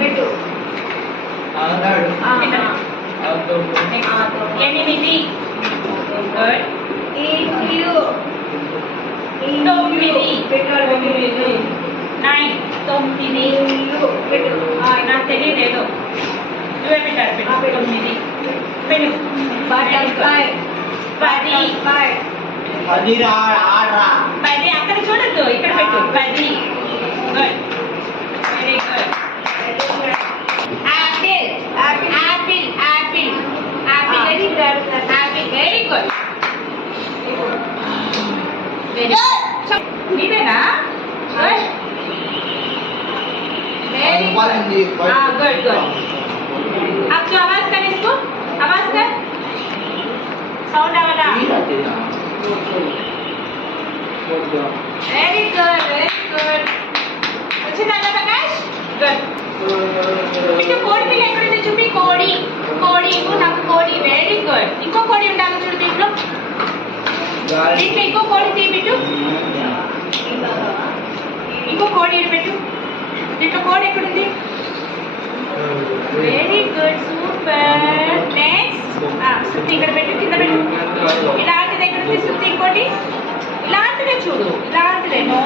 పెట్టు. ఎనిమిది. గుడ్. తొమ్మిది. నైన్. తొమ్మిది. నాకు తెలియలేదు. నువ్వే పెట్టారు. పెట్టు. తొమ్మిది. పెట్టు. పది. పది అక్కడ చూడద్దు, ఇక్కడ పెట్టు. 10. Good. Very good. Apple. Apple. Apple. Apple. Very good. Apple. Very good. Very good. నీదేనా? గుడ్. Very good. हाँ गुड गुड. अब जो आवाज कर इसको, आवाज कर, साउंड आवाला. Very good very good. వచ్చిందా ప్రకాష్? గుడ్. ఇటు కోడి పిల్ల ఎక్కడ ఉంది చూపి. కోడి. కోడి. నాకు కోడి. Very good. ఇంకో కోడి ఉండాలి చూడు దీంట్లో. దీంట్లో ఇంకో కోడి తీపిట్టు. ఇంకో కోడి పెట్టు. దీంట్లో కోడ్ ఎక్కడుంది? Very good. సూపర్. నెక్స్ట్ సుత్తి ఇక్కడ పెట్టు. కింద పెట్టు. ఇలాంటిది ఎక్కడుంది సుత్తి? ఇంకోటి ఇలాంటిదే చూడు. ఇలాంటిదేమో